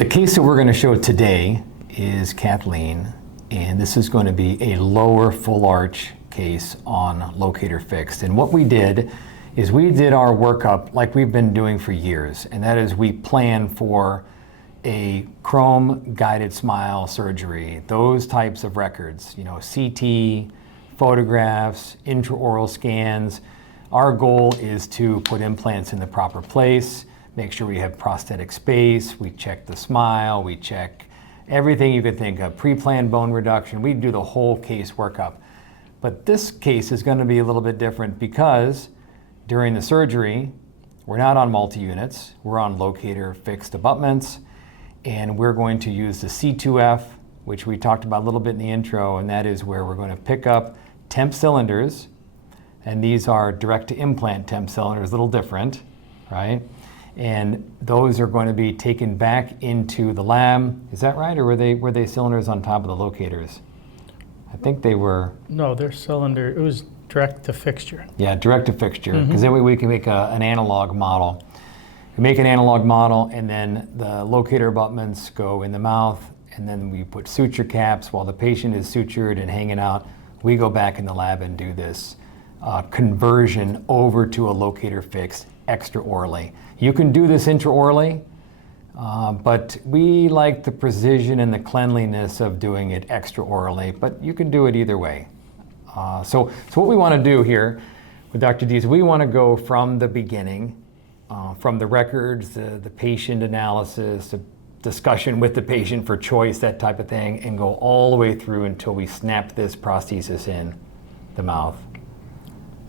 The case that we're going to show today is Kathleen, and this is going to be a lower full arch case on Locator Fixed. And what we did is we did our workup like we've been doing for years, and that is we plan for a CHROME GuidedSMILE surgery, those types of records, you know, CT, photographs, intraoral scans. Our goal is to put implants in the proper place, make sure we have prosthetic space, we check the smile, we check everything you could think of, pre-planned bone reduction. We do the whole case workup. But this case is going to be a little bit different because during the surgery, we're not on multi-units, we're on Locator Fixed abutments, and we're going to use the C2F, which we talked about a little bit in the intro, and that is where we're going to pick up temp cylinders, and these are direct to implant temp cylinders, a little different, right? And those are going to be taken back into the lab. Is that right, or were they cylinders on top of the locators? I think they were. No, they're cylinder. It was direct to fixture. Yeah, direct to fixture, because then we can make an analog model. We make an analog model, and then the locator abutments go in the mouth, and then we put suture caps while the patient is sutured and hanging out. We go back in the lab and do this conversion over to a Locator Fixed extraorally. You can do this intraorally, but we like the precision and the cleanliness of doing it extraorally, but you can do it either way. So what we want to do here with Dr. D is we want to go from the beginning, from the records, the patient analysis, the discussion with the patient for choice, that type of thing, and go all the way through until we snap this prosthesis in the mouth.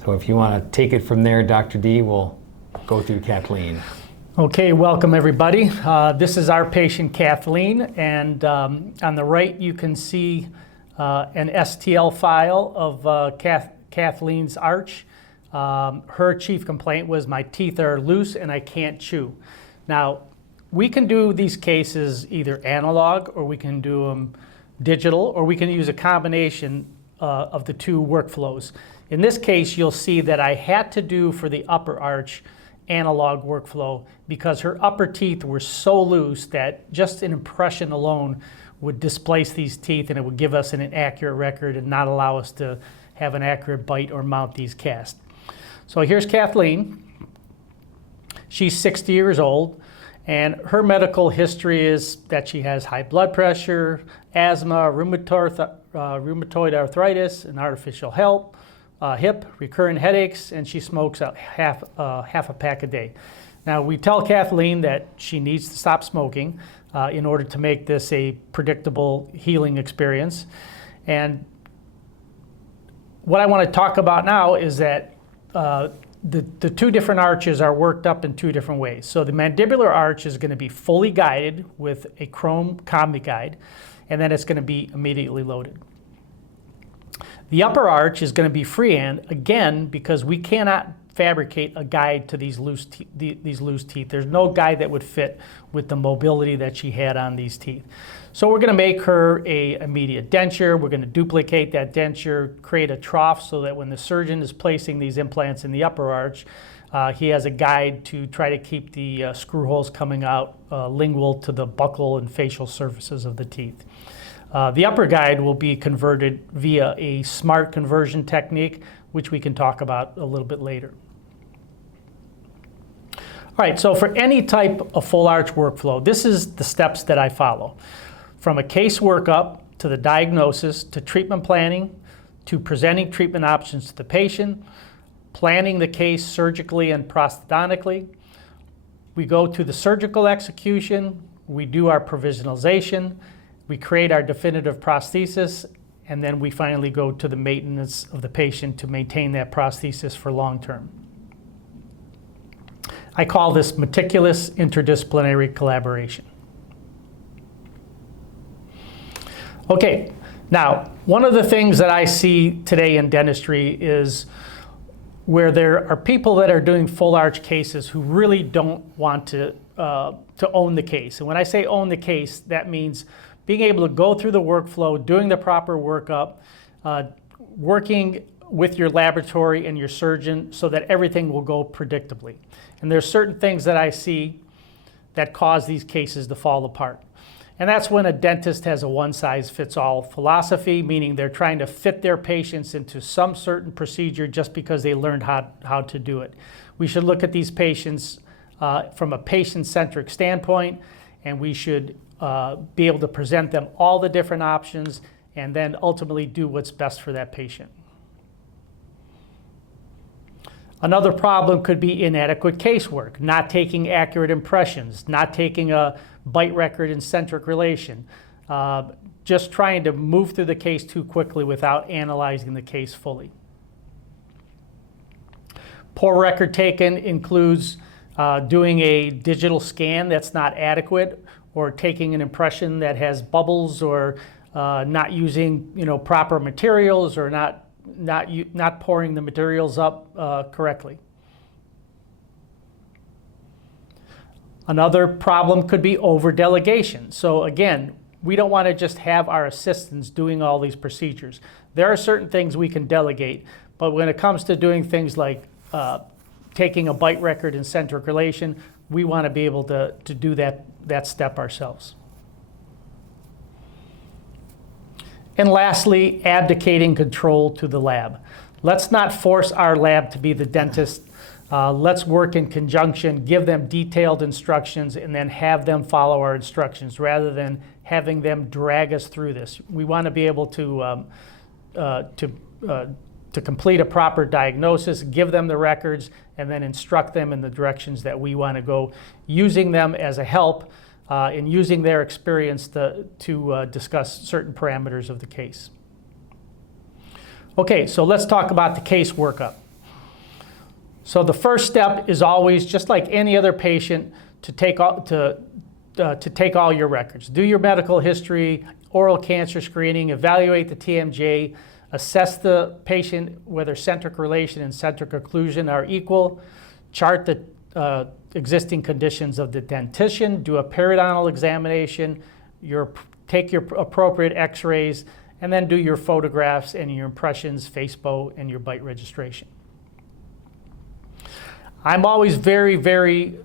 So if you want to take it from there, Dr. D, we'll go through Kathleen. Okay, welcome everybody. This is our patient Kathleen, and on the right you can see an STL file of Kathleen's arch. Her chief complaint was my teeth are loose and I can't chew. Now, we can do these cases either analog or we can do them digital, or we can use a combination of the two workflows. In this case, you'll see that I had to do for the upper arch analog workflow because her upper teeth were so loose that just an impression alone would displace these teeth, and it would give us an inaccurate record and not allow us to have an accurate bite or mount these casts. So here's Kathleen. She's 60 years old, and her medical history is that she has high blood pressure, asthma, rheumatoid arthritis, an artificial hip, recurrent headaches, and she smokes half a pack a day. Now, we tell Kathleen that she needs to stop smoking in order to make this a predictable healing experience. And what I want to talk about now is that the two different arches are worked up in two different ways. So the mandibular arch is going to be fully guided with a CHROME Combi Guide, and then it's going to be immediately loaded. The upper arch is going to be freehand, again, because we cannot fabricate a guide to these loose teeth. There's no guide that would fit with the mobility that she had on these teeth. So we're going to make her an immediate denture. We're going to duplicate that denture, create a trough so that when the surgeon is placing these implants in the upper arch, he has a guide to try to keep the screw holes coming out lingual to the buccal and facial surfaces of the teeth. The upper guide will be converted via a smart conversion technique, which we can talk about a little bit later. All right, so for any type of full arch workflow, this is the steps that I follow. From a case workup, to the diagnosis, to treatment planning, to presenting treatment options to the patient, planning the case surgically and prosthodontically. We go to the surgical execution, we do our provisionalization, we create our definitive prosthesis, and then we finally go to the maintenance of the patient to maintain that prosthesis for long term. I call this meticulous interdisciplinary collaboration. Okay, now, one of the things that I see today in dentistry is where there are people that are doing full arch cases who really don't want to own the case. And when I say own the case, that means being able to go through the workflow, doing the proper workup, working with your laboratory and your surgeon so that everything will go predictably. And there's certain things that I see that cause these cases to fall apart. And that's when a dentist has a one-size-fits-all philosophy, meaning they're trying to fit their patients into some certain procedure just because they learned how to do it. We should look at these patients from a patient-centric standpoint, and we should be able to present them all the different options and then ultimately do what's best for that patient. Another problem could be inadequate casework, not taking accurate impressions, not taking a bite record and centric relation, just trying to move through the case too quickly without analyzing the case fully. Poor record taken includes doing a digital scan that's not adequate, or taking an impression that has bubbles, or not using proper materials, or not pouring the materials up correctly. Another problem could be over-delegation. So again, we don't want to just have our assistants doing all these procedures. There are certain things we can delegate, but when it comes to doing things like taking a bite record and centric relation, we want to be able to do that step ourselves. And lastly, abdicating control to the lab. Let's not force our lab to be the dentist. Let's work in conjunction, give them detailed instructions, and then have them follow our instructions rather than having them drag us through this. We want to be able to complete a proper diagnosis, give them the records, and then instruct them in the directions that we want to go, using them as a help in using their experience to discuss certain parameters of the case. Okay, so let's talk about the case workup. So the first step is always, just like any other patient, to take all your records. Do your medical history, oral cancer screening, evaluate the TMJ, assess the patient whether centric relation and centric occlusion are equal, chart the existing conditions of the dentition, do a periodontal examination, take your appropriate x-rays, and then do your photographs and your impressions, FACEBO, and your bite registration. I'm always very, very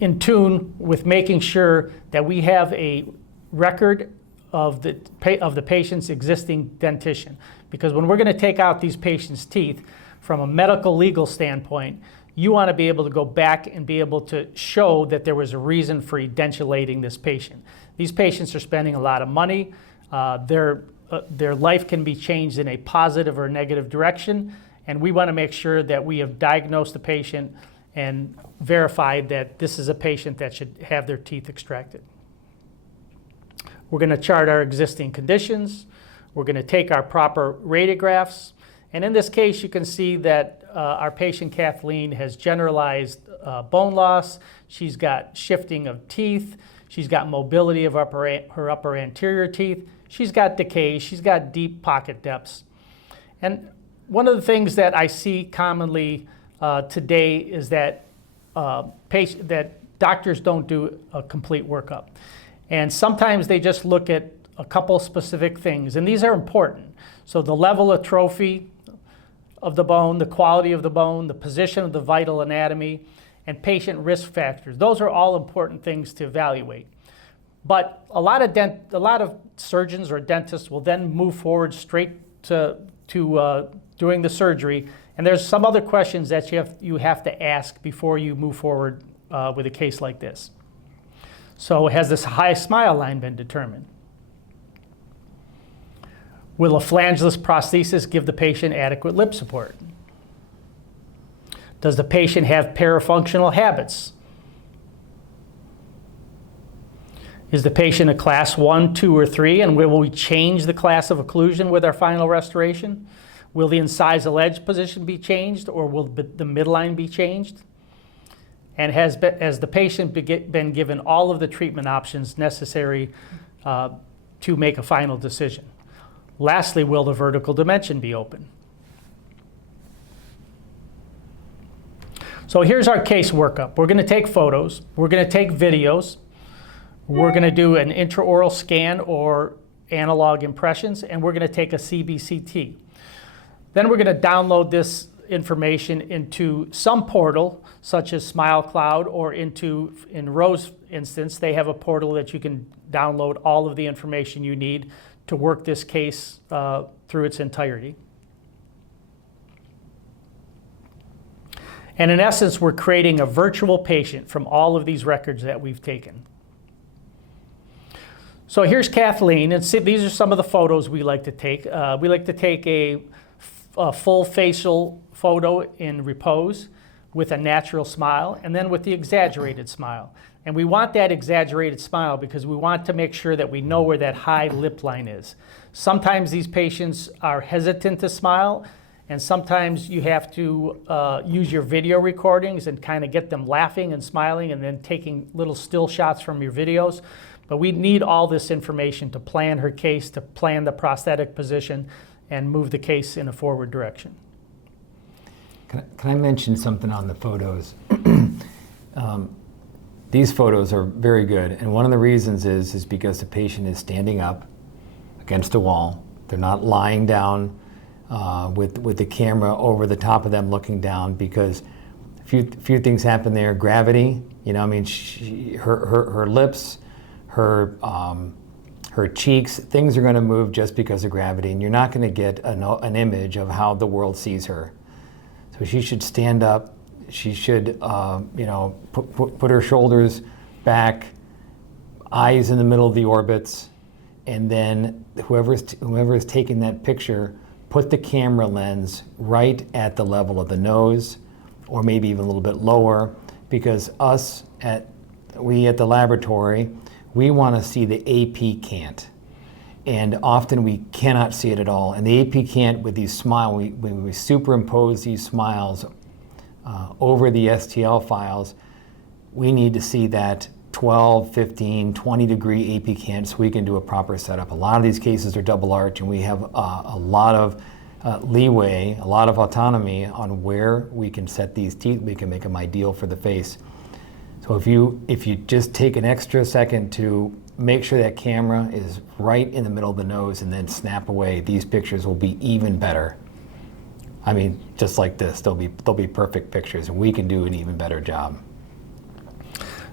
in tune with making sure that we have a record of the patient's existing dentition. Because when we're going to take out these patients' teeth, from a medical legal standpoint, you want to be able to go back and be able to show that there was a reason for edentulating this patient. These patients are spending a lot of money. Their life can be changed in a positive or negative direction, and we want to make sure that we have diagnosed the patient and verified that this is a patient that should have their teeth extracted. We're going to chart our existing conditions. We're going to take our proper radiographs. And in this case, you can see that our patient Kathleen has generalized bone loss. She's got shifting of teeth. She's got mobility of her upper anterior teeth. She's got decay. She's got deep pocket depths. And one of the things that I see commonly today is that doctors don't do a complete workup. And sometimes they just look at a couple specific things, and these are important. So the level of trophy of the bone, the quality of the bone, the position of the vital anatomy, and patient risk factors. Those are all important things to evaluate. But a lot of surgeons or dentists will then move forward straight to doing the surgery, and there's some other questions that you have to ask before you move forward with a case like this. So has this high smile line been determined? Will a flangelless prosthesis give the patient adequate lip support? Does the patient have parafunctional habits? Is the patient a class 1, 2, or 3, and will we change the class of occlusion with our final restoration? Will the incisal edge position be changed, or will the midline be changed? And has the patient been given all of the treatment options necessary to make a final decision? Lastly, will the vertical dimension be open? So here's our case workup. We're going to take photos. We're going to take videos. We're going to do an intraoral scan or analog impressions, and we're going to take a CBCT. Then we're going to download this information into some portal, such as SmileCloud, or in Rose's instance, they have a portal that you can download all of the information you need to work this case through its entirety. And in essence, we're creating a virtual patient from all of these records that we've taken. So here's Kathleen, and see, these are some of the photos we like to take. We like to take a full facial photo in repose with a natural smile, and then with the exaggerated smile. And we want that exaggerated smile because we want to make sure that we know where that high lip line is. Sometimes these patients are hesitant to smile, and sometimes you have to use your video recordings and kind of get them laughing and smiling and then taking little still shots from your videos. But we need all this information to plan her case, to plan the prosthetic position, and move the case in a forward direction. Can I mention something on the photos? These photos are very good, and one of the reasons is because the patient is standing up against a wall. They're not lying down with the camera over the top of them looking down, because a few things happen there. Gravity, you know, I mean, her lips, her cheeks, things are going to move just because of gravity, and you're not going to get an image of how the world sees her. So she should stand up. She should, you know, put her shoulders back, eyes in the middle of the orbits, and then whoever is taking that picture, put the camera lens right at the level of the nose, or maybe even a little bit lower, because we at the laboratory, we want to see the AP cant. And often we cannot see it at all. And the AP cant with these smiles, when we superimpose these smiles over the STL files, we need to see that 12, 15, 20 degree AP cant so we can do a proper setup. A lot of these cases are double arch, and we have a lot of leeway, a lot of autonomy on where we can set these teeth. We can make them ideal for the face. So if you just take an extra second to make sure that camera is right in the middle of the nose and then snap away, these pictures will be even better. I mean, just like this, they'll be perfect pictures, and we can do an even better job.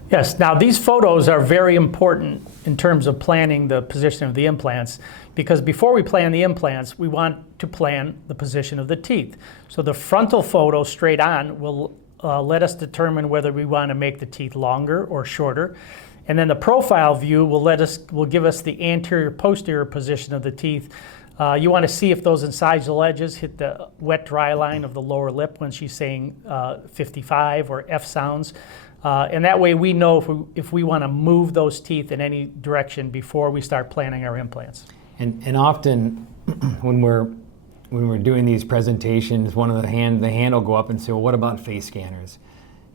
Yes, now these photos are very important in terms of planning the position of the implants, because before we plan the implants, we want to plan the position of the teeth. So the frontal photo straight on will let us determine whether we want to make the teeth longer or shorter. And then the profile view will give us the anterior-posterior position of the teeth. You want to see if those incisal edges hit the wet-dry line of the lower lip when she's saying 55 or F sounds. And that way we know if we want to move those teeth in any direction before we start planning our implants. And often when we're doing these presentations, the hand will go up and say, well, what about face scanners?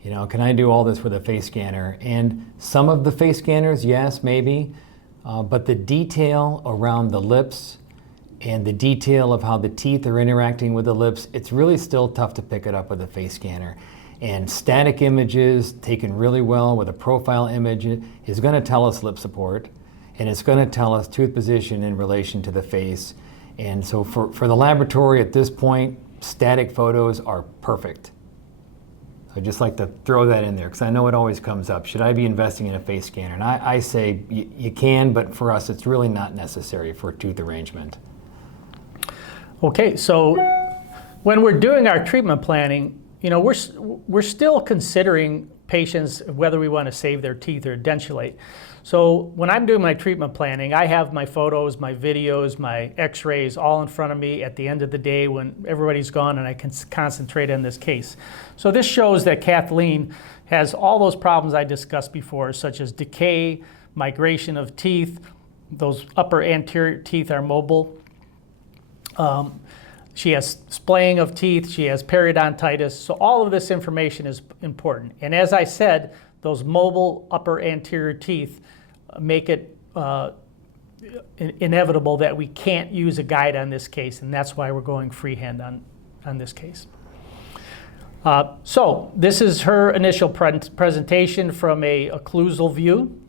You know, can I do all this with a face scanner? And some of the face scanners, yes, maybe, but the detail around the lips and the detail of how the teeth are interacting with the lips, it's really still tough to pick it up with a face scanner. And static images taken really well with a profile image is going to tell us lip support, and it's going to tell us tooth position in relation to the face. And so for the laboratory at this point, static photos are perfect. So I'd just like to throw that in there, because I know it always comes up. Should I be investing in a face scanner? And I say you can, but for us it's really not necessary for tooth arrangement. Okay, so when we're doing our treatment planning, you know, we're still considering patients whether we want to save their teeth or dentulate. So when I'm doing my treatment planning, I have my photos, my videos, my x-rays all in front of me at the end of the day when everybody's gone and I can concentrate on this case. So this shows that Kathleen has all those problems I discussed before, such as decay, migration of teeth, those upper anterior teeth are mobile. She has splaying of teeth, she has periodontitis, so all of this information is important. And as I said, those mobile upper anterior teeth make it inevitable that we can't use a guide on this case, and that's why we're going freehand on this case. So this is her initial presentation from a occlusal view,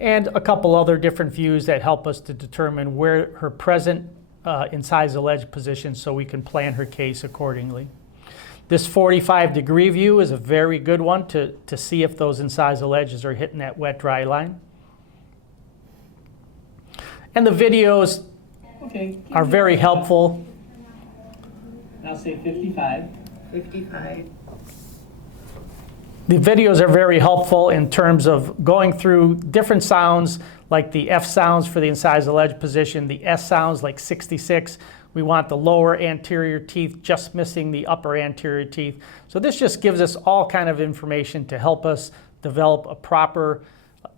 and a couple other different views that help us to determine where her present incisal edge position so we can plan her case accordingly. This 45-degree view is a very good one to see if those incisal edges are hitting that wet-dry line. And the videos are very helpful. I'll say 55. 55. The videos are very helpful in terms of going through different sounds, like the F sounds for the incisal edge position, the S sounds like 66. We want the lower anterior teeth just missing the upper anterior teeth. So this just gives us all kind of information to help us develop a proper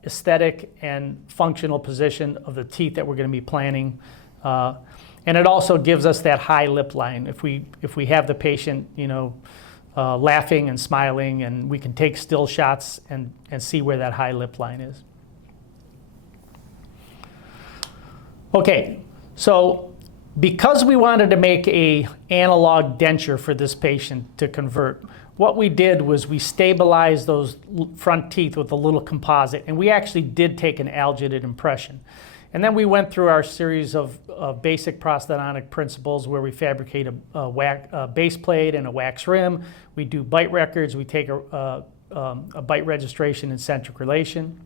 aesthetic and functional position of the teeth that we're going to be planning. And it also gives us that high lip line. If we have the patient, laughing and smiling, and we can take still shots and see where that high lip line is. Okay, so because we wanted to make a analog denture for this patient to convert, what we did was we stabilized those front teeth with a little composite, and we actually did take an algided impression. And then we went through our series of basic prosthodontic principles where we fabricate a base plate and a wax rim. We do bite records. We take a bite registration and centric relation.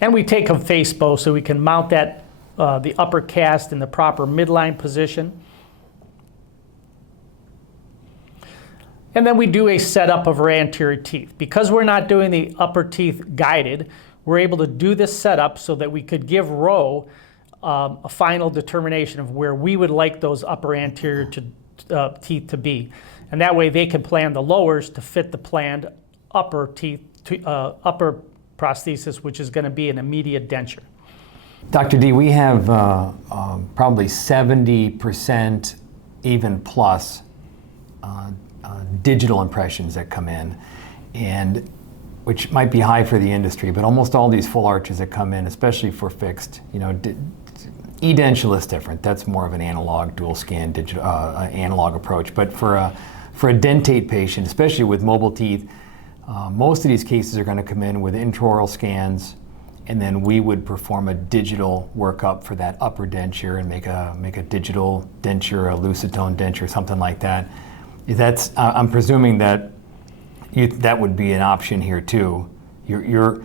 And we take a face bow so we can mount that the upper cast in the proper midline position. And then we do a setup of our anterior teeth. Because we're not doing the upper teeth guided, we're able to do this setup so that we could give Roe a final determination of where we would like those upper anterior teeth to be. And that way they can plan the lowers to fit the planned upper teeth, upper prosthesis, which is going to be an immediate denture. Dr. D, we have probably 70%, even plus, digital impressions that come in, and which might be high for the industry, but almost all these full arches that come in, especially for fixed, edentulous is different. That's more of an analog dual scan digital analog approach. But for a dentate patient, especially with mobile teeth, most of these cases are going to come in with intraoral scans, and then we would perform a digital workup for that upper denture and make a digital denture, a lucitone denture, something like that. That's I'm presuming that that would be an option here too. I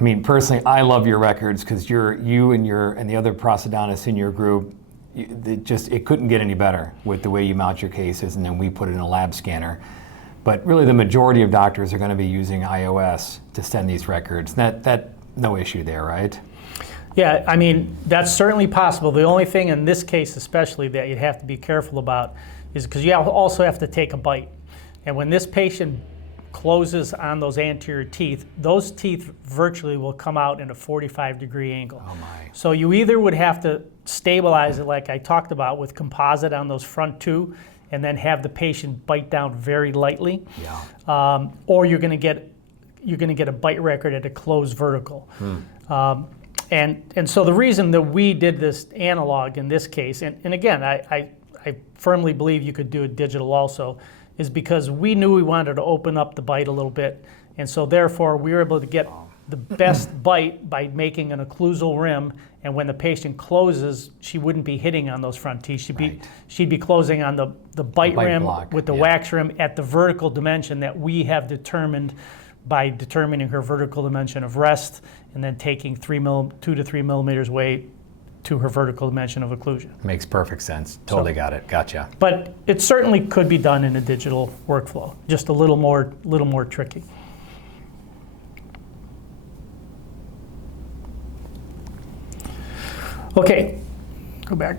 mean, personally, I love your records because you and the other prosthodontists in your group, it couldn't get any better with the way you mount your cases, and then we put it in a lab scanner. But really, the majority of doctors are going to be using iOS to send these records. That no issue there, right? Yeah, I mean, that's certainly possible. The only thing in this case especially that you'd have to be careful about is because you also have to take a bite. And when this patient closes on those anterior teeth, those teeth virtually will come out in a 45-degree angle. Oh my. So you either would have to stabilize it like I talked about with composite on those front two, and then have the patient bite down very lightly, or you're going to get a bite record at a closed vertical. And so the reason that we did this analog in this case, and again, I firmly believe you could do it digital also, is because we knew we wanted to open up the bite a little bit, and so therefore we were able to get the best bite by making an occlusal rim, and when the patient closes, she wouldn't be hitting on those front teeth. She'd be closing on the bite rim block, with the wax rim at the vertical dimension that we have determined by determining her vertical dimension of rest and then taking 2 to 3 millimeters away to her vertical dimension of occlusion. Makes perfect sense. Totally got it. Gotcha. But it certainly could be done in a digital workflow, just a little more tricky. Okay, go back.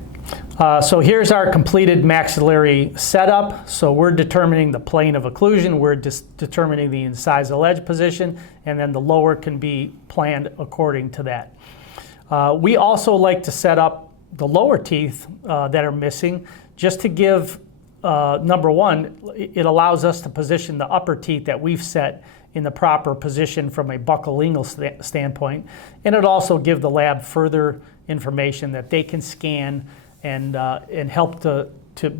So here's our completed maxillary setup. So we're determining the plane of occlusion, we're determining the incisal edge position, and then the lower can be planned according to that. We also like to set up the lower teeth that are missing just to give, number one, it allows us to position the upper teeth that we've set in the proper position from a buccolingual standpoint, and it also give the lab further information that they can scan and help to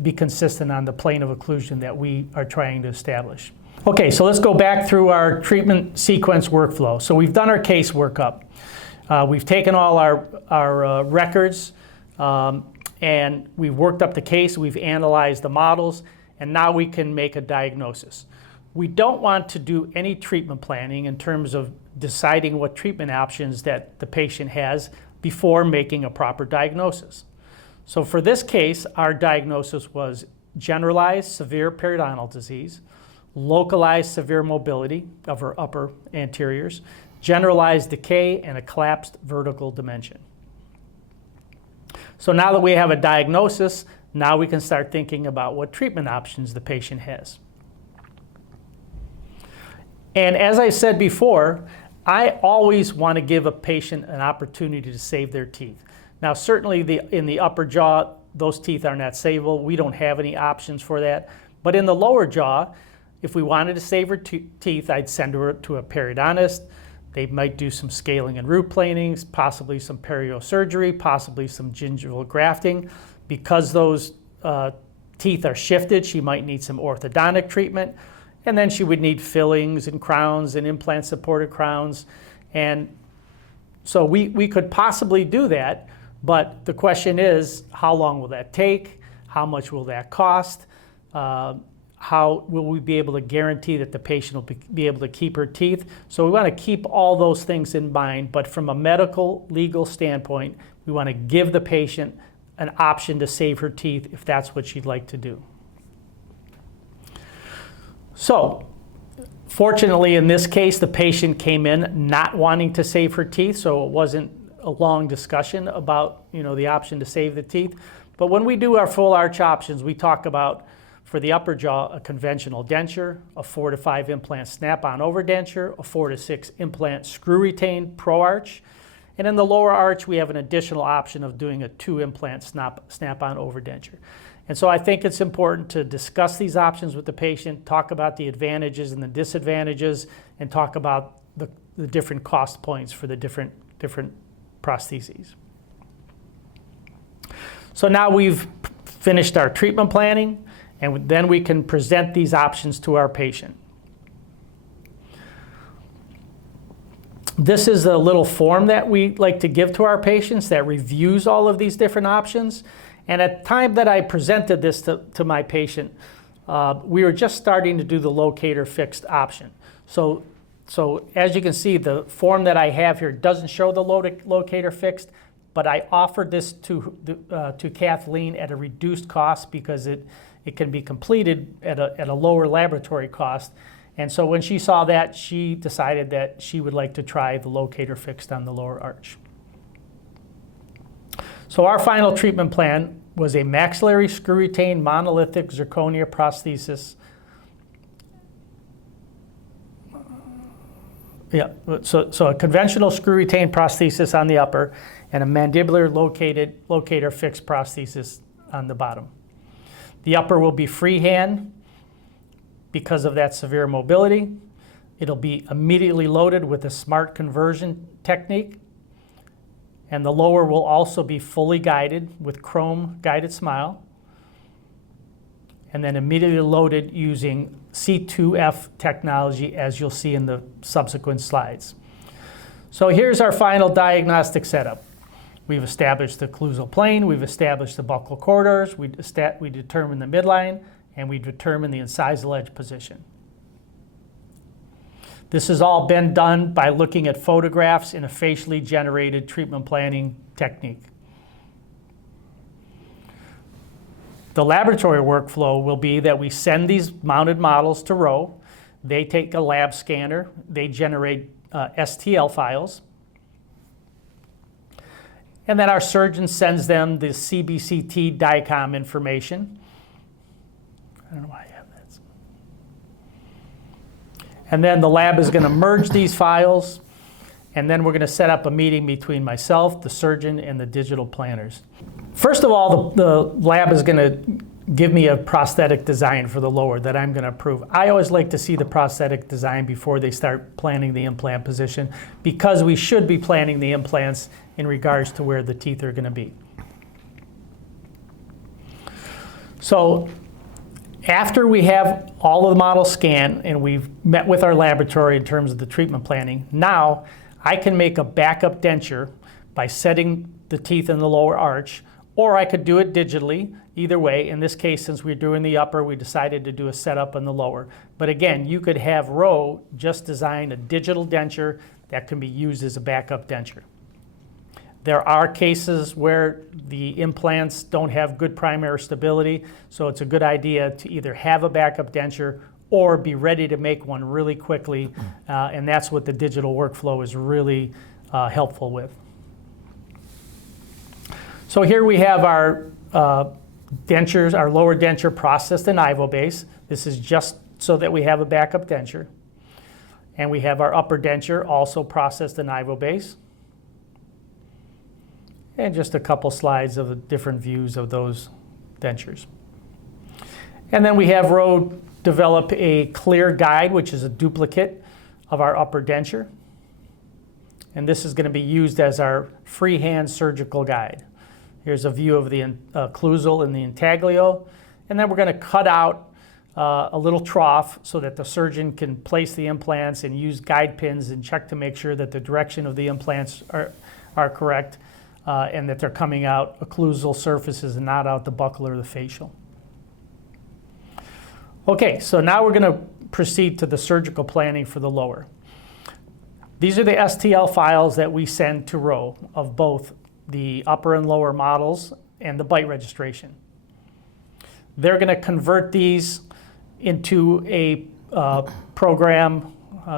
be consistent on the plane of occlusion that we are trying to establish. Okay, so let's go back through our treatment sequence workflow. So we've done our case workup. We've taken all our records and we've worked up the case, we've analyzed the models, and now we can make a diagnosis. We don't want to do any treatment planning in terms of deciding what treatment options that the patient has before making a proper diagnosis. So for this case, our diagnosis was generalized severe periodontal disease, localized severe mobility of her upper anteriors, generalized decay, and a collapsed vertical dimension. So now that we have a diagnosis, now we can start thinking about what treatment options the patient has. And as I said before, I always want to give a patient an opportunity to save their teeth. Now, certainly in the upper jaw, those teeth are not savable. We don't have any options for that. But in the lower jaw, if we wanted to save her teeth, I'd send her to a periodontist. They might do some scaling and root planings, possibly some periosurgery, possibly some gingival grafting. Because those teeth are shifted, she might need some orthodontic treatment. And then she would need fillings and crowns and implant-supported crowns. And so we could possibly do that, but the question is, how long will that take? How much will that cost? How will we be able to guarantee that the patient will be able to keep her teeth? So we want to keep all those things in mind, but from a medical, legal standpoint, we want to give the patient an option to save her teeth if that's what she'd like to do. So, fortunately in this case, the patient came in not wanting to save her teeth, so it wasn't a long discussion about, the option to save the teeth. But when we do our full arch options, we talk about, for the upper jaw, a conventional denture, a 4 to 5 implant snap-on overdenture, a 4 to 6 implant screw-retained pro-arch, and in the lower arch, we have an additional option of doing a 2 implant snap-on overdenture. And so I think it's important to discuss these options with the patient, talk about the advantages and the disadvantages, and talk about the different cost points for the different prostheses. So now we've finished our treatment planning, and then we can present these options to our patient. This is a little form that we like to give to our patients that reviews all of these different options. And at the time that I presented this to my patient, we were just starting to do the Locator Fixed option. So as you can see, the form that I have here doesn't show the Locator Fixed, but I offered this to Kathleen at a reduced cost because it can be completed at a lower laboratory cost. And so when she saw that, she decided that she would like to try the Locator Fixed on the lower arch. So our final treatment plan was a maxillary screw-retained monolithic zirconia prosthesis. So a conventional screw-retained prosthesis on the upper and a mandibular Locator Fixed prosthesis on the bottom. The upper will be freehand because of that severe mobility. It'll be immediately loaded with a smart conversion technique. And the lower will also be fully guided with CHROME GuidedSMILE, and then immediately loaded using C2F technology, as you'll see in the subsequent slides. So here's our final diagnostic setup. We've established the occlusal plane, we've established the buccal corridors, we determined the midline, and we determined the incisal edge position. This has all been done by looking at photographs in a facially generated treatment planning technique. The laboratory workflow will be that we send these mounted models to Rowe. They take a lab scanner. They generate STL files. And then our surgeon sends them the CBCT DICOM information. I don't know why I have that. And then the lab is going to merge these files, and then we're going to set up a meeting between myself, the surgeon, and the digital planners. First of all, the lab is going to give me a prosthetic design for the lower that I'm going to approve. I always like to see the prosthetic design before they start planning the implant position, because we should be planning the implants in regards to where the teeth are going to be. So After we have all of the models scanned and we've met with our laboratory in terms of the treatment planning, now I can make a backup denture by setting the teeth in the lower arch, or I could do it digitally. Either way, in this case, since we're doing the upper, we decided to do a setup in the lower. But again, you could have Rowe just design a digital denture that can be used as a backup denture. There are cases where the implants don't have good primary stability, so it's a good idea to either have a backup denture or be ready to make one really quickly, and that's what the digital workflow is really helpful with. So here we have our dentures, our lower denture processed in IvoBase. This is just so that we have a backup denture. And we have our upper denture also processed in IvoBase. And just a couple slides of the different views of those dentures. And then we have Rowe develop a clear guide, which is a duplicate of our upper denture. And this is going to be used as our freehand surgical guide. Here's a view of the occlusal and the intaglio. And then we're going to cut out a little trough so that the surgeon can place the implants and use guide pins and check to make sure that the direction of the implants are correct and that they're coming out occlusal surfaces and not out the buccal or the facial. Okay, so now we're going to proceed to the surgical planning for the lower. These are the STL files that we send to Rowe of both the upper and lower models and the bite registration. They're going to convert these into a program.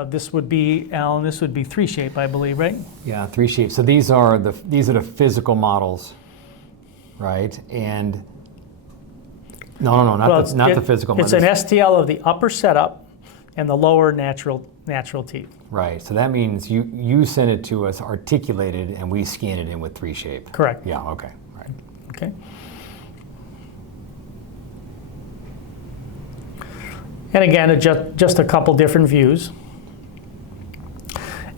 This would be, Alan, this would be 3Shape, I believe, right? Yeah, 3Shape. So these are the physical models, right? And not the physical models. It's an STL of the upper setup and the lower natural teeth. Right. So that means you send it to us articulated and we scan it in with 3Shape. Correct. Yeah. Okay. Right. Okay. And again, just a couple different views.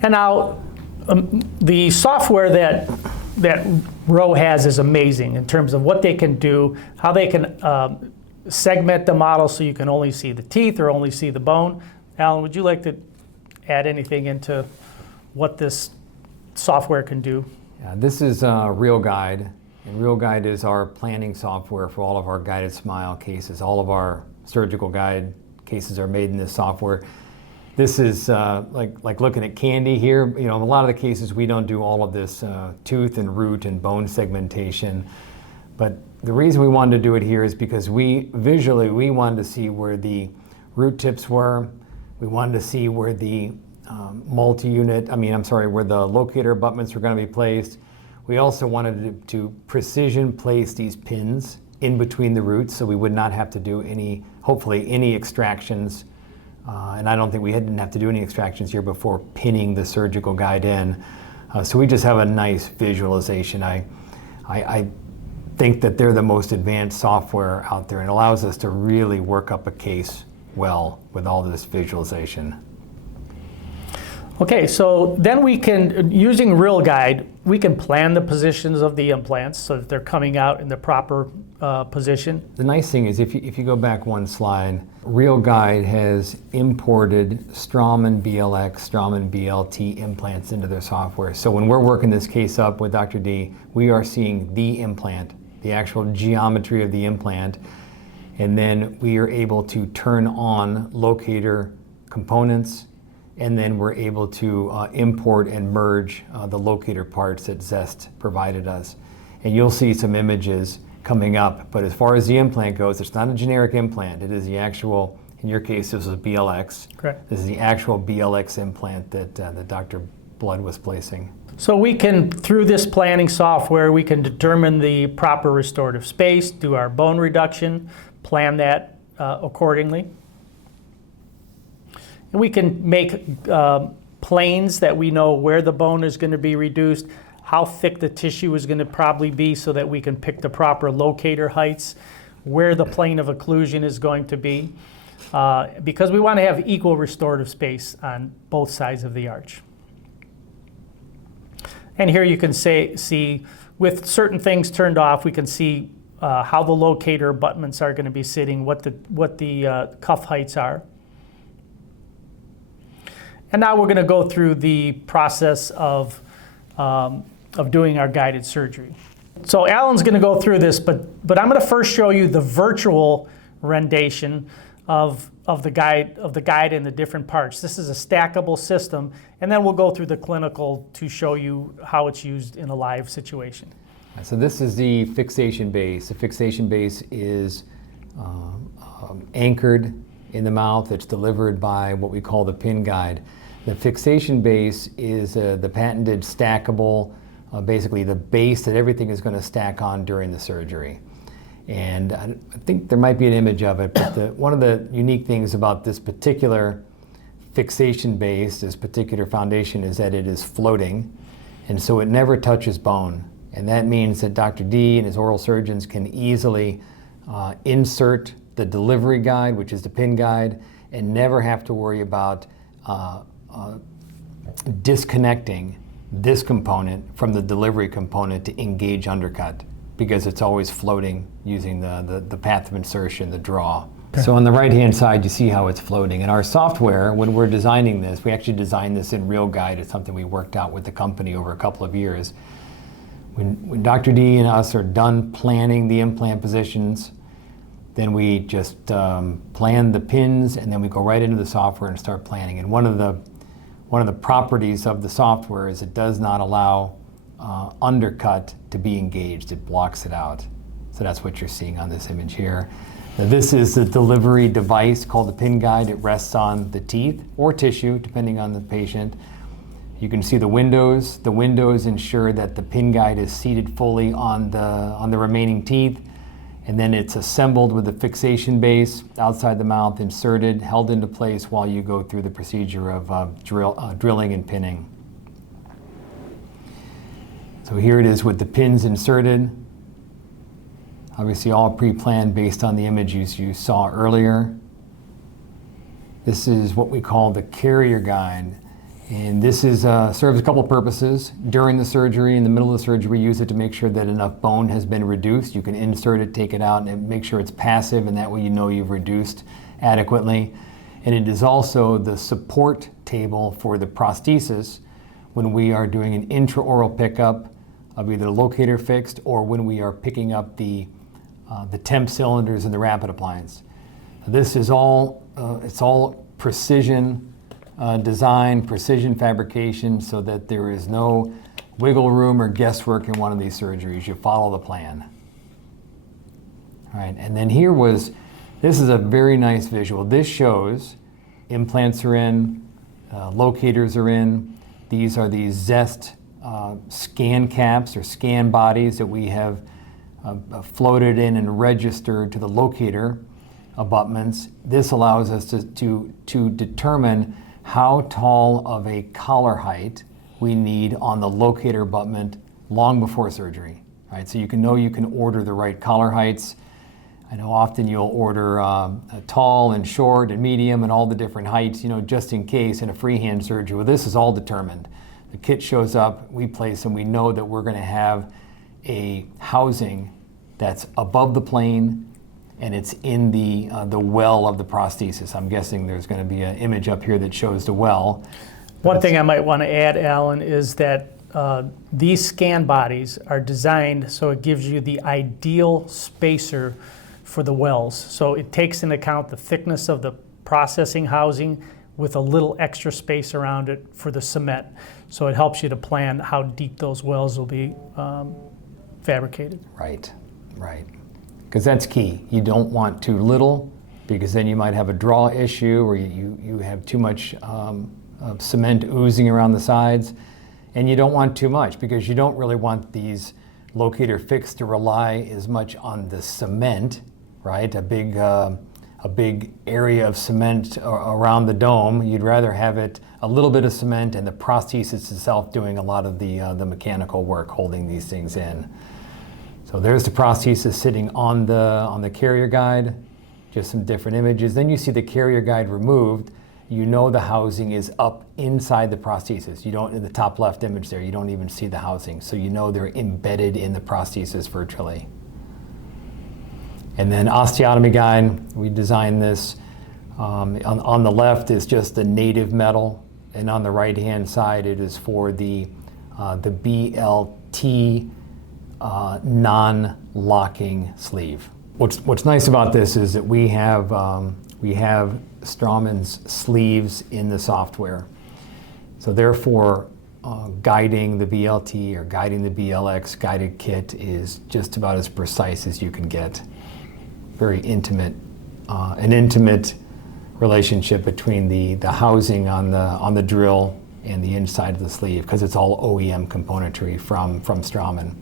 And now, the software that Rowe has is amazing in terms of what they can do, how they can segment the model so you can only see the teeth or only see the bone. Alan, would you like to add anything into what this software can do? Yeah, this is RealGuide, and RealGuide is our planning software for all of our GuidedSMILE cases. All of our surgical guide cases are made in this software. This is like looking at candy here. You know, in a lot of the cases we don't do all of this tooth and root and bone segmentation, but the reason we wanted to do it here is because we wanted to see where the root tips were. We wanted to see where the where the locator abutments were going to be placed. We also wanted to precision place these pins in between the roots so we would not have to do hopefully any extractions. And I don't think we didn't have to do any extractions here before pinning the surgical guide in. So we just have a nice visualization. I think that they're the most advanced software out there and allows us to really work up a case well with all this visualization. Okay, so then we can, using RealGuide, we can plan the positions of the implants so that they're coming out in the proper position. The nice thing is if you go back one slide, RealGuide has imported Straumann BLX, Straumann BLT implants into their software. So when we're working this case up with Dr. D, we are seeing the implant, the actual geometry of the implant, and then we are able to turn on locator components, and then we're able to import and merge the locator parts that Zest provided us. And you'll see some images coming up, but as far as the implant goes, it's not a generic implant. It is the actual, in your case, this was BLX. Correct. This is the actual BLX implant that Dr. Blood was placing. So we can, through this planning software, we can determine the proper restorative space, do our bone reduction, plan that accordingly. And we can make planes that we know where the bone is going to be reduced, how thick the tissue is going to probably be so that we can pick the proper locator heights, where the plane of occlusion is going to be, because we want to have equal restorative space on both sides of the arch. And here you can see, with certain things turned off, we can see how the locator abutments are going to be sitting, what the cuff heights are. And now we're going to go through the process of doing our guided surgery. So Alan's going to go through this, but I'm going to first show you the virtual rendition of the guide and the different parts. This is a stackable system, and then we'll go through the clinical to show you how it's used in a live situation. So this is the fixation base. The fixation base is anchored in the mouth. It's delivered by what we call the pin guide. The fixation base is the patented stackable, basically the base that everything is going to stack on during the surgery. And I think there might be an image of it, but one of the unique things about this particular fixation base, this particular foundation, is that it is floating, and so it never touches bone. And that means that Dr. D and his oral surgeons can easily insert the delivery guide, which is the pin guide, and never have to worry about disconnecting this component from the delivery component to engage undercut, because it's always floating using the path of insertion, the draw. Okay. So on the right-hand side, you see how it's floating. In our software, when we're designing this, we actually designed this in RealGuide. It's something we worked out with the company over a couple of years. When Dr. D and us are done planning the implant positions, then we just plan the pins, and then we go right into the software and start planning. And one of the properties of the software is it does not allow undercut to be engaged. It blocks it out. So that's what you're seeing on this image here. Now, this is the delivery device called the pin guide. It rests on the teeth or tissue, depending on the patient. You can see the windows. The windows ensure that the pin guide is seated fully on the remaining teeth, and then it's assembled with the fixation base outside the mouth, inserted, held into place while you go through the procedure of drilling and pinning. So here it is with the pins inserted. Obviously all pre-planned based on the images you saw earlier. This is what we call the carrier guide. And this is serves a couple of purposes. During the surgery, in the middle of the surgery, we use it to make sure that enough bone has been reduced. You can insert it, take it out, and make sure it's passive, and that way you know you've reduced adequately. And it is also the support table for the prosthesis when we are doing an intraoral pickup of either Locator Fixed or when we are picking up the temp cylinders and the rapid appliance. This is all, it's all precision design, precision fabrication, so that there is no wiggle room or guesswork in one of these surgeries. You follow the plan. All right, and then this is a very nice visual. This shows implants are in, locators are in. These are the Zest scan caps or scan bodies that we have floated in and registered to the locator abutments. This allows us to determine how tall of a collar height we need on the locator abutment long before surgery. Right? So you can order the right collar heights. I know often you'll order a tall and short and medium and all the different heights, just in case in a freehand surgery. Well, this is all determined. The kit shows up, we place, and we know that we're going to have a housing that's above the plane, and it's in the well of the prosthesis. I'm guessing there's going to be an image up here that shows the well. One thing I might want to add, Alan, is that these scan bodies are designed so it gives you the ideal spacer for the wells. So it takes into account the thickness of the processing housing with a little extra space around it for the cement. So it helps you to plan how deep those wells will be fabricated. Right, right. Because that's key. You don't want too little, because then you might have a draw issue, or you have too much cement oozing around the sides. And you don't want too much, because you don't really want these Locator Fixed to rely as much on the cement, right? A big area of cement around the dome. You'd rather have it a little bit of cement and the prosthesis itself doing a lot of the mechanical work holding these things in. So there's the prosthesis sitting on the carrier guide, just some different images. Then you see the carrier guide removed. You know the housing is up inside the prosthesis. You don't, in the top left image there, you don't even see the housing. So you know they're embedded in the prosthesis virtually. And then osteotomy guide, we designed this. On the left is just the native metal, and on the right-hand side it is for the BLT non-locking sleeve. What's nice about this is that we have Straumann's sleeves in the software. So therefore, guiding the BLT or guiding the BLX guided kit is just about as precise as you can get. Very intimate, an intimate relationship between the housing on the drill and the inside of the sleeve, because it's all OEM componentry from Straumann.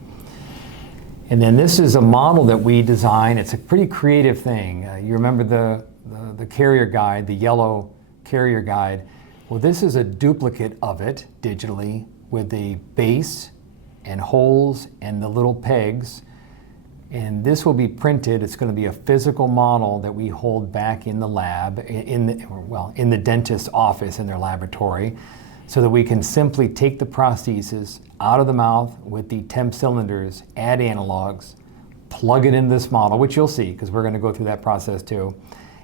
And then this is a model that we design. It's a pretty creative thing. You remember the carrier guide, the yellow carrier guide. Well, this is a duplicate of it digitally with the base and holes and the little pegs. And this will be printed. It's going to be a physical model that we hold back in the lab, in the dentist's office in their laboratory, so that we can simply take the prosthesis out of the mouth with the temp cylinders, add analogs, plug it into this model, which you'll see because we're going to go through that process too,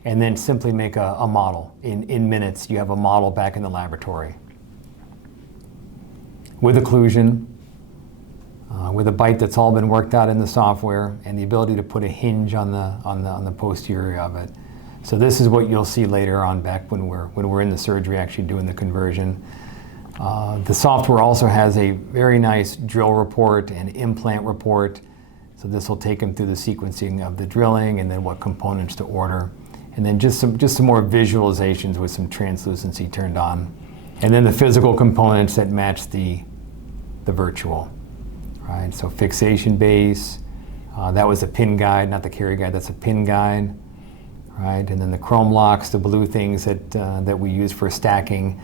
and then simply make a model. In minutes, you have a model back in the laboratory. With occlusion, with a bite that's all been worked out in the software, and the ability to put a hinge on the posterior of it. So this is what you'll see later on back when we're in the surgery actually doing the conversion. The software also has a very nice drill report and implant report. So this will take them through the sequencing of the drilling and then what components to order. And then just some more visualizations with some translucency turned on. And then the physical components that match the virtual. Right, so fixation base, that was a pin guide, not the carry guide, that's a pin guide. Right, and then the chrome locks, the blue things that we use for stacking.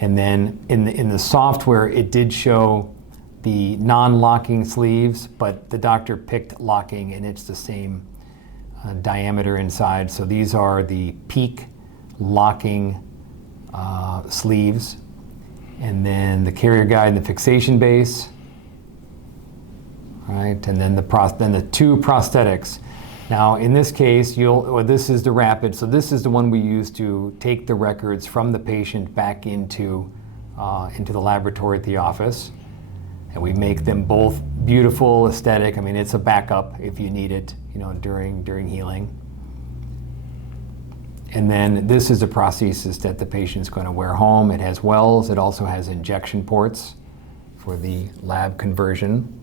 And then in the software, it did show the non-locking sleeves, but the doctor picked locking, and it's the same diameter inside. So these are the peak locking sleeves. And then the carrier guide and the fixation base. Right, and then the two prosthetics. Now, in this case, this is the rapid. So this is the one we use to take the records from the patient back into the laboratory at the office, and we make them both beautiful, aesthetic. I mean, it's a backup if you need it, during healing. And then this is the prosthesis that the patient's going to wear home. It has wells. It also has injection ports for the lab conversion.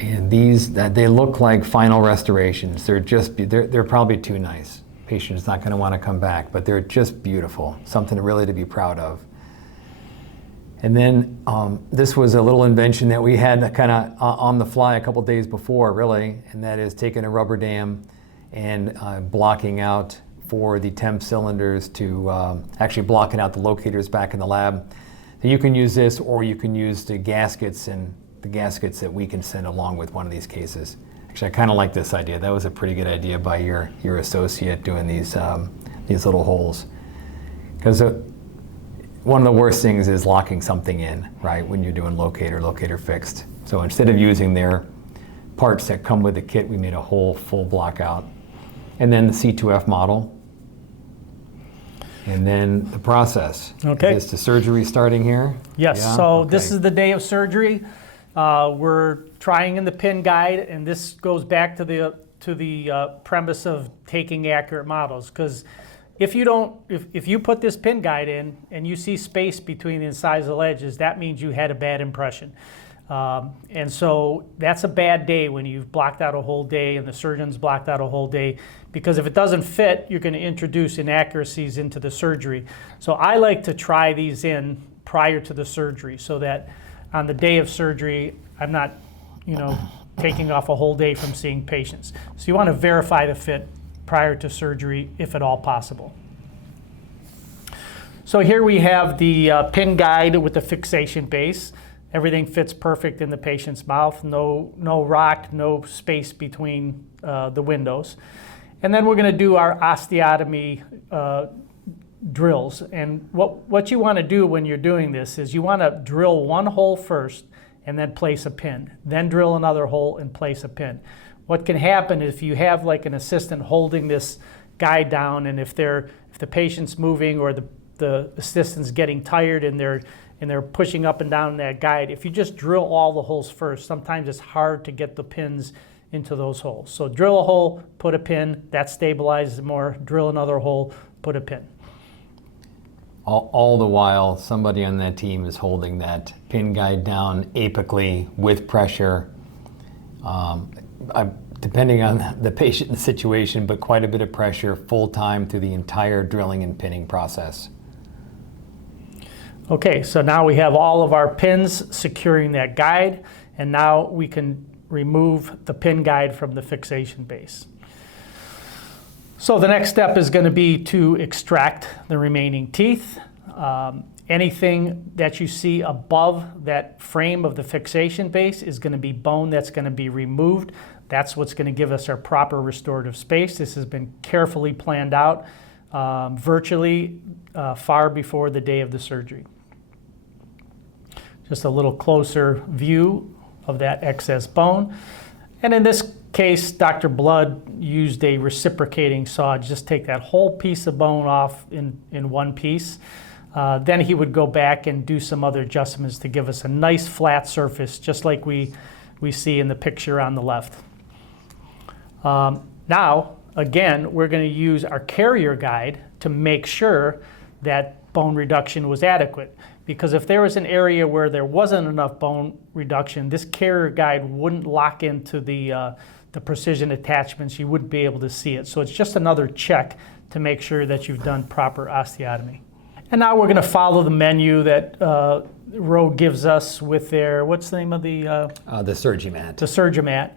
And they look like final restorations. They're probably too nice. Patient's not going to want to come back, but they're just beautiful. Something really to be proud of. And then this was a little invention that we had kind of on the fly a couple days before, really, and that is taking a rubber dam and blocking out for the temp cylinders to actually blocking out the locators back in the lab. So you can use this, or you can use the gaskets that we can send along with one of these cases. Actually, I kind of like this idea. That was a pretty good idea by your associate doing these little holes. Because one of the worst things is locking something in, right, when you're doing Locator Fixed. So instead of using their parts that come with the kit, we made a whole full block out. And then the C2F model. And then the process. Okay. Is the surgery starting here? Yes, Yeah? so Okay. this is the day of surgery. We're trying in the pin guide, and this goes back to the premise of taking accurate models. Because if you put this pin guide in and you see space between the incisal edges, that means you had a bad impression. And so that's a bad day when you've blocked out a whole day and the surgeon's blocked out a whole day, because if it doesn't fit, you're going to introduce inaccuracies into the surgery. So I like to try these in prior to the surgery so that on the day of surgery, I'm not, taking off a whole day from seeing patients. So you want to verify the fit prior to surgery, if at all possible. So here we have the pin guide with the fixation base. Everything fits perfect in the patient's mouth. No rock, no space between the windows. And then we're going to do our osteotomy drills. And what you want to do when you're doing this is you want to drill one hole first and then place a pin. Then drill another hole and place a pin. What can happen if you have like an assistant holding this guide down, and if the patient's moving or the assistant's getting tired and they're pushing up and down that guide, if you just drill all the holes first, sometimes it's hard to get the pins into those holes. So drill a hole, put a pin, that stabilizes more. Drill another hole, put a pin. All the while, somebody on that team is holding that pin guide down apically with pressure, depending on the patient and the situation, but quite a bit of pressure full time through the entire drilling and pinning process. Okay, so now we have all of our pins securing that guide, and now we can remove the pin guide from the fixation base. So the next step is going to be to extract the remaining teeth. Anything that you see above that frame of the fixation base is going to be bone that's going to be removed. That's what's going to give us our proper restorative space. This has been carefully planned out virtually far before the day of the surgery. Just a little closer view of that excess bone. And in this case, Dr. Blood used a reciprocating saw to just take that whole piece of bone off in one piece. Then he would go back and do some other adjustments to give us a nice flat surface, just like we see in the picture on the left. Now, again, we're going to use our carrier guide to make sure that bone reduction was adequate. Because if there was an area where there wasn't enough bone reduction, this carrier guide wouldn't lock into the precision attachments. You wouldn't be able to see it. So it's just another check to make sure that you've done proper osteotomy. And now we're going to follow the menu that Roe gives us with their, what's the name of the Surgimat. The Surgimat.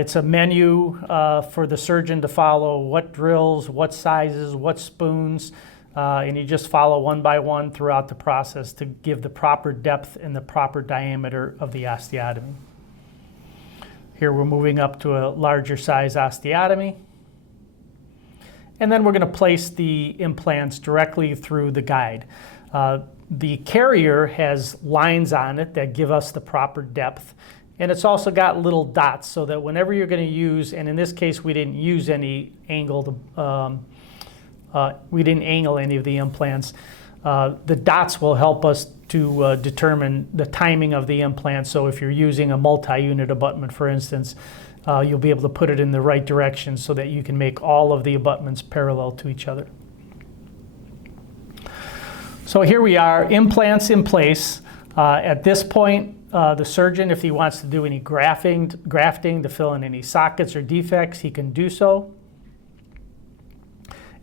It's a menu for the surgeon to follow: what drills, what sizes, what spoons, and you just follow one by one throughout the process to give the proper depth and the proper diameter of the osteotomy. Here we're moving up to a larger size osteotomy. And then we're going to place the implants directly through the guide. The carrier has lines on it that give us the proper depth. And it's also got little dots so that whenever you're going to use, and in this case we didn't use any angled, we didn't angle any of the implants, the dots will help us to determine the timing of the implant. So if you're using a multi-unit abutment, for instance, you'll be able to put it in the right direction so that you can make all of the abutments parallel to each other. So here we are, implants in place. At this point, the surgeon, if he wants to do any grafting to fill in any sockets or defects, he can do so.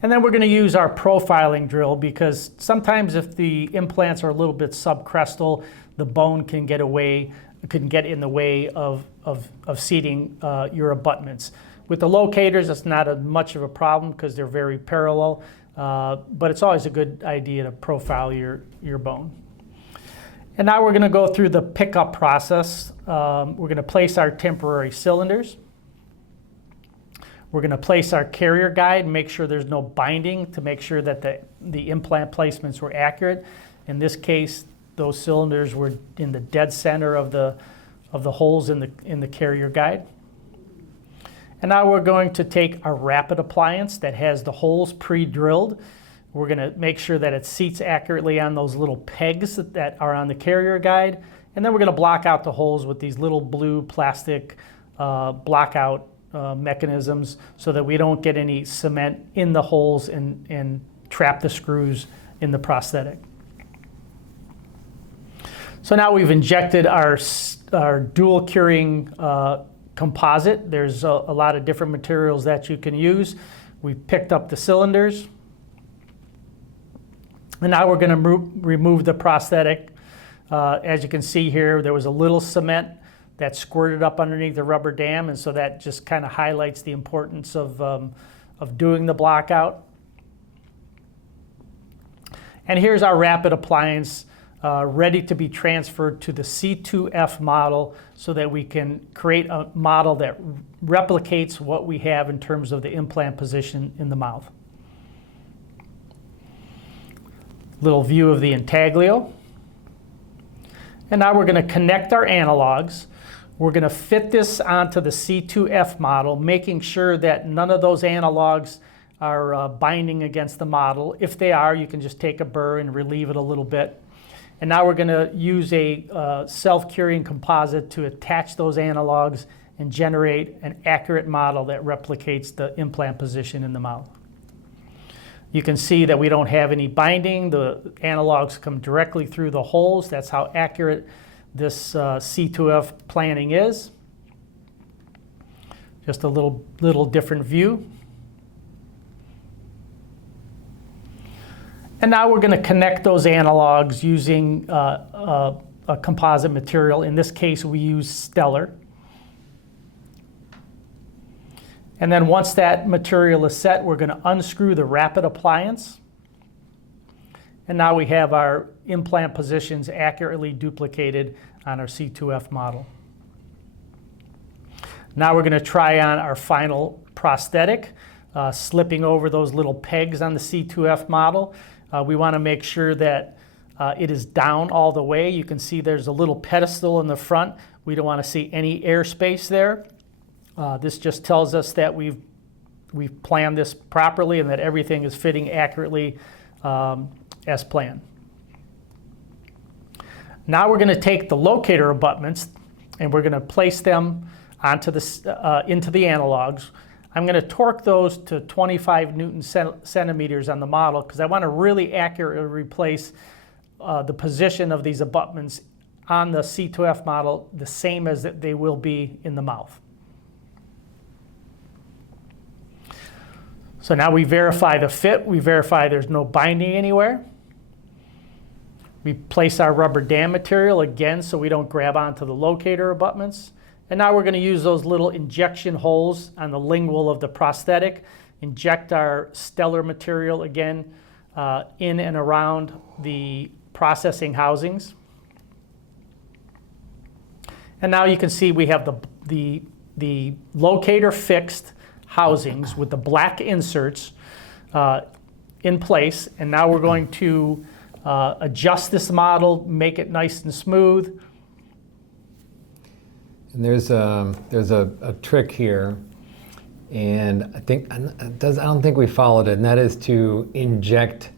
And then we're going to use our profiling drill, because sometimes if the implants are a little bit subcrestal, the bone can get in the way of seating your abutments. With the locators, it's not much of a problem because they're very parallel, but it's always a good idea to profile your bone. And now we're going to go through the pickup process. We're going to place our temporary cylinders. We're going to place our carrier guide and make sure there's no binding to make sure that the implant placements were accurate. In this case, those cylinders were in the dead center of the holes in the carrier guide. And now we're going to take our rapid appliance that has the holes pre-drilled. We're going to make sure that it seats accurately on those little pegs that are on the carrier guide. And then we're going to block out the holes with these little blue plastic blockout mechanisms so that we don't get any cement in the holes and trap the screws in the prosthetic. So now we've injected our dual curing composite. There's a lot of different materials that you can use. We've picked up the cylinders. And now we're going to remove the prosthetic. As you can see here, there was a little cement that squirted up underneath the rubber dam, and so that just kind of highlights the importance of doing the blockout. And here's our rapid appliance ready to be transferred to the C2F model so that we can create a model that replicates what we have in terms of the implant position in the mouth. Little view of the intaglio. And now we're going to connect our analogs. We're going to fit this onto the C2F model, making sure that none of those analogs are binding against the model. If they are, you can just take a burr and relieve it a little bit. And now we're going to use a self-curing composite to attach those analogs and generate an accurate model that replicates the implant position in the mouth. You can see that we don't have any binding. The analogs come directly through the holes. That's how accurate this C2F planning is. Just a little different view. And now we're going to connect those analogs using a composite material. In this case, we use Stellar. And then once that material is set, we're going to unscrew the rapid appliance. And now we have our implant positions accurately duplicated on our C2F model. Now we're going to try on our final prosthetic, slipping over those little pegs on the C2F model. We want to make sure that it is down all the way. You can see there's a little pedestal in the front. We don't want to see any airspace there. This just tells us that we've planned this properly and that everything is fitting accurately as planned. Now we're going to take the locator abutments and we're going to place them onto into the analogs. I'm going to torque those to 25 Newton centimeters on the model because I want to really accurately replace the position of these abutments on the C2F model the same as that they will be in the mouth. So now we verify the fit. We verify there's no binding anywhere. We place our rubber dam material again so we don't grab onto the locator abutments. And now we're going to use those little injection holes on the lingual of the prosthetic, inject our Stellar material again in and around the processing housings. And now you can see we have the Locator Fixed housings with the black inserts in place. And now we're going to adjust this model, make it nice and smooth. And there's a trick here, and I don't think we followed it, and that is to inject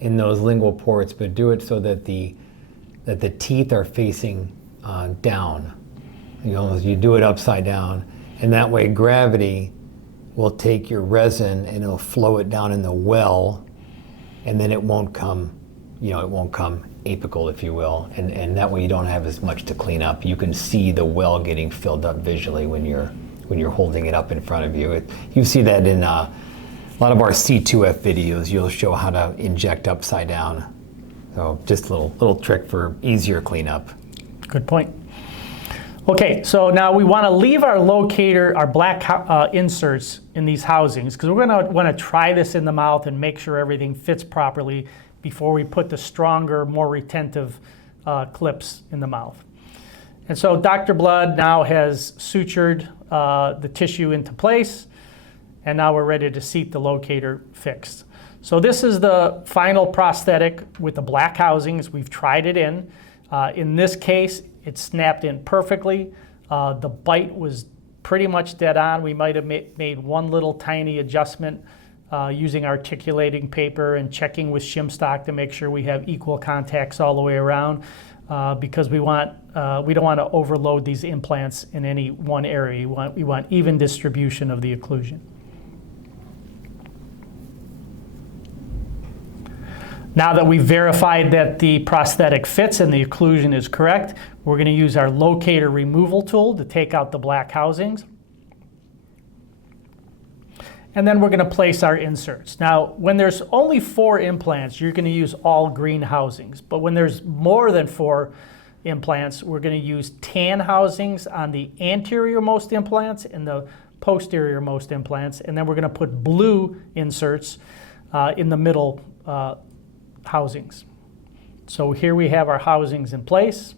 in those lingual ports, but do it so that the teeth are facing down. You do it upside down, and that way gravity will take your resin and it'll flow it down in the well, and then it won't come apical, if you will, and that way you don't have as much to clean up. You can see the well getting filled up visually when you're holding it up in front of you. You see that in a lot of our C2F videos. You'll show how to inject upside down. So just a little trick for easier cleanup. Good point. Okay, so now we want to leave our locator, our black inserts in these housings, because we're going to want to try this in the mouth and make sure everything fits properly before we put the stronger, more retentive clips in the mouth. And so Dr. Blood now has sutured the tissue into place, and now we're ready to seat the locator fixed. So this is the final prosthetic with the black housings. We've tried it in. In this case, it snapped in perfectly. The bite was pretty much dead on. We might have made one little tiny adjustment using articulating paper and checking with shim stock to make sure we have equal contacts all the way around because we don't want to overload these implants in any one area. We want even distribution of the occlusion. Now that we've verified that the prosthetic fits and the occlusion is correct, we're going to use our locator removal tool to take out the black housings. And then we're going to place our inserts. Now, when there's only 4 implants, you're going to use all green housings. But when there's more than 4 implants, we're going to use tan housings on the anterior most implants and the posterior most implants. And then we're going to put blue inserts in the middle housings. So here we have our housings in place.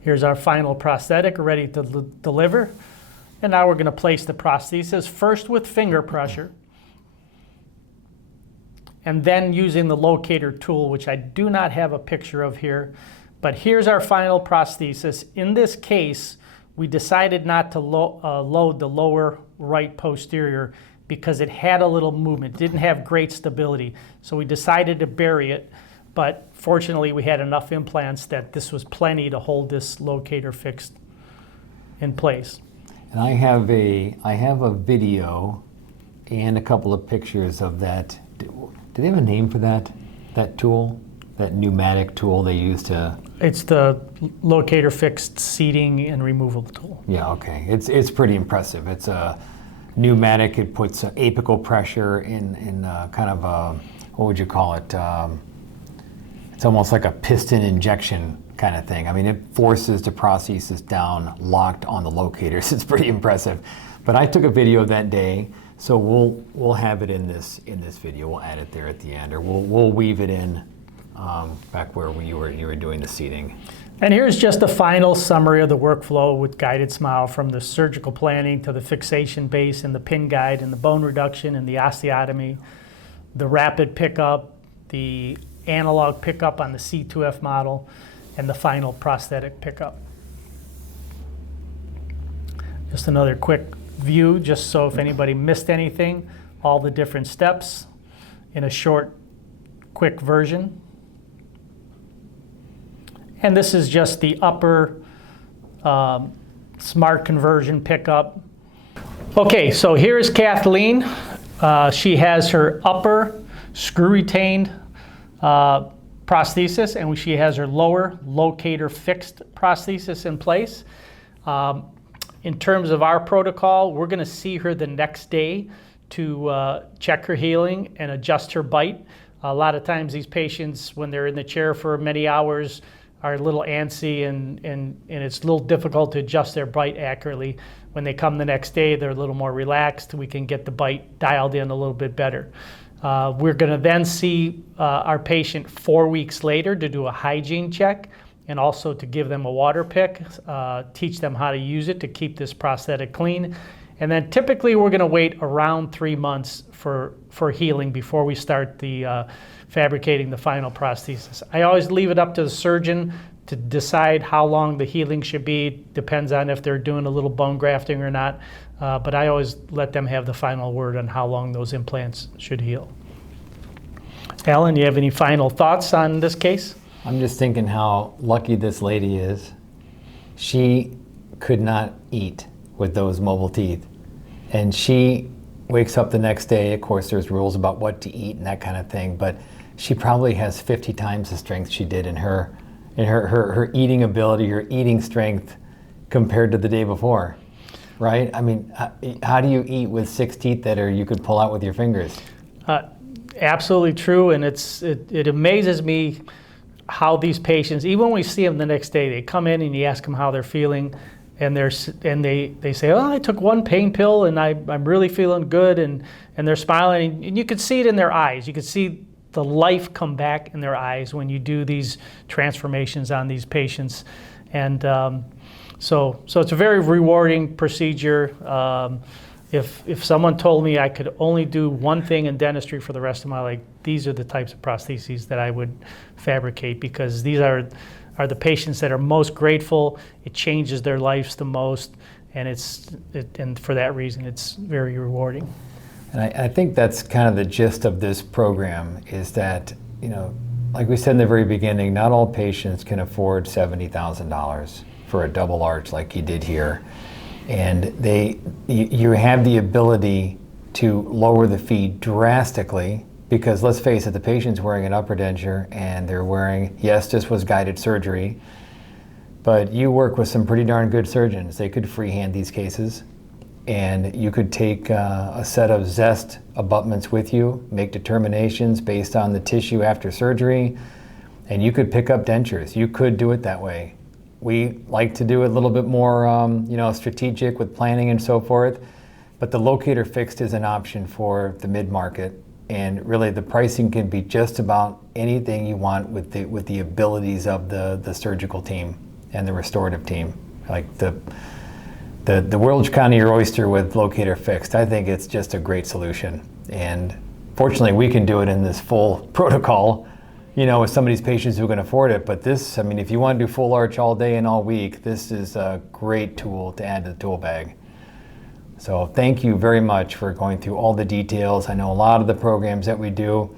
Here's our final prosthetic ready to deliver. And now we're going to place the prosthesis first with finger pressure. and then using the locator tool, which I do not have a picture of here. But here's our final prosthesis. In this case, we decided not to load the lower right posterior because it had a little movement, didn't have great stability. So we decided to bury it, but fortunately we had enough implants that this was plenty to hold this locator fixed in place. And I have a video and a couple of pictures of that. Do they have a name for that tool? That pneumatic tool they use to... It's the locator fixed seating and removal tool. Yeah, okay. It's pretty impressive. It's a pneumatic. It puts apical pressure in kind of a, what would you call it? It's almost like a piston injection kind of thing. I mean, it forces the prosthesis down, locked on the locators. It's pretty impressive. But I took a video of that day, so we'll have it in this video. We'll add it there at the end, or we'll weave it in back where you were doing the seating. And here's just a final summary of the workflow with GuidedSMILE, from the surgical planning to the fixation base and the pin guide and the bone reduction and the osteotomy, the rapid pickup, the analog pickup on the C2F model, and the final prosthetic pickup. Just another quick view, just so if anybody missed anything, all the different steps in a short, quick version. And this is just the upper smart conversion pickup. Okay, so here's Kathleen. She has her upper screw retained prosthesis, and she has her lower locator fixed prosthesis in place. In terms of our protocol, we're going to see her the next day to check her healing and adjust her bite. A lot of times these patients, when they're in the chair for many hours, are a little antsy, and it's a little difficult to adjust their bite accurately. When they come the next day, they're a little more relaxed. We can get the bite dialed in a little bit better. We're going to then see our patient 4 weeks later to do a hygiene check, and also to give them a water pick, teach them how to use it to keep this prosthetic clean. And then typically we're going to wait around 3 months for healing before we start the fabricating the final prosthesis. I always leave it up to the surgeon to decide how long the healing should be. Depends on if they're doing a little bone grafting or not. But I always let them have the final word on how long those implants should heal. Alan, do you have any final thoughts on this case? I'm just thinking how lucky this lady is. She could not eat with those mobile teeth. And she wakes up the next day. Of course, there's rules about what to eat and that kind of thing, but she probably has 50 times the strength she did in her eating ability, her eating strength compared to the day before, right? I mean, how do you eat with 6 teeth that you could pull out with your fingers? Absolutely true, and it amazes me how these patients, even when we see them the next day, they come in and you ask them how they're feeling, and they say, oh, I took 1 pain pill and I'm really feeling good, and they're smiling, and you could see it in their eyes. You could see the life come back in their eyes when you do these transformations on these patients. And so it's a very rewarding procedure. If someone told me I could only do one thing in dentistry for the rest of my life, these are the types of prostheses that I would fabricate, because these are the patients that are most grateful. It changes their lives the most, and for that reason, it's very rewarding. And I think that's kind of the gist of this program, is that, like we said in the very beginning, not all patients can afford $70,000 for a double arch like you did here. And you have the ability to lower the fee drastically, because let's face it, the patient's wearing an upper denture and they're wearing, yes, this was guided surgery, but you work with some pretty darn good surgeons. They could freehand these cases, and you could take a set of Zest abutments with you, make determinations based on the tissue after surgery, and you could pick up dentures. You could do it that way. We like to do it a little bit more strategic with planning and so forth, but the Locator Fixed is an option for the mid-market, and really the pricing can be just about anything you want with the abilities of the surgical team and the restorative team. Like the world's kind of your oyster with Locator Fixed. I think it's just a great solution, and fortunately, we can do it in this full protocol, you know, with some of these patients who can afford it. But this, I mean, if you want to do full arch all day and all week, this is a great tool to add to the tool bag. So thank you very much for going through all the details. I know a lot of the programs that we do,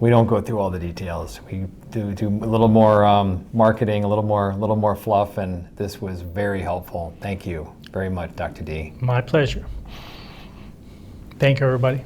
we don't go through all the details. We do a little more marketing, a little more fluff, and this was very helpful. Thank you very much, Dr. D. My pleasure. Thank you, everybody.